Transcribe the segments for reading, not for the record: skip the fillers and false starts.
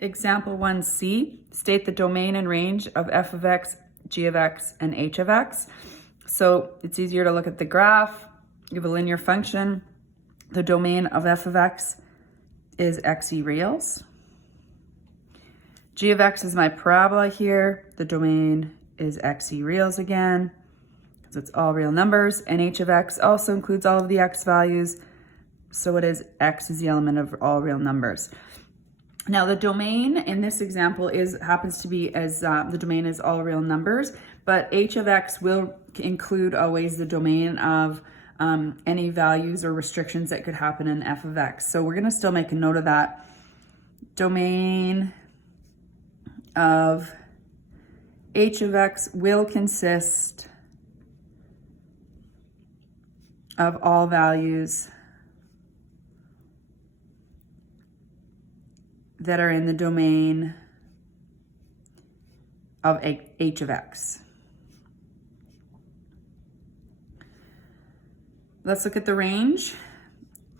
Example 1c, state the domain and range of f of x, g of x, and h of x. So it's easier to look at the graph. You have a linear function. The domain of f of x is xe reals. G of x is my parabola here. The domain is xe reals again, because it's all real numbers. And h of x also includes all of the x values. So it is x is the element of all real numbers. Now the domain in this example happens to be as the domain is all real numbers, but h of x will include always the domain of any values or restrictions that could happen in f of x. So we're going to still make a note of that. Domain of h of x will consist of all values that are in the domain of h of x. Let's look at the range.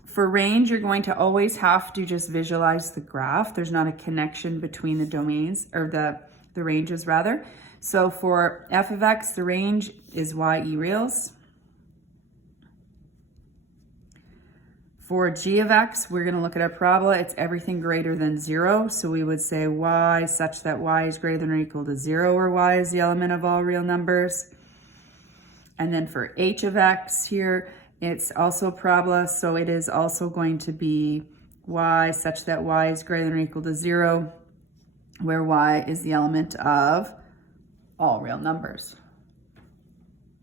For range, you're going to always have to just visualize the graph. There's not a connection between the domains, or the ranges rather. So for f of x, the range is ye reals. For g of x, we're going to look at our parabola. It's everything greater than 0. So we would say y such that y is greater than or equal to 0, where y is the element of all real numbers. And then for h of x here, it's also a parabola. So it is also going to be y such that y is greater than or equal to 0, where y is the element of all real numbers.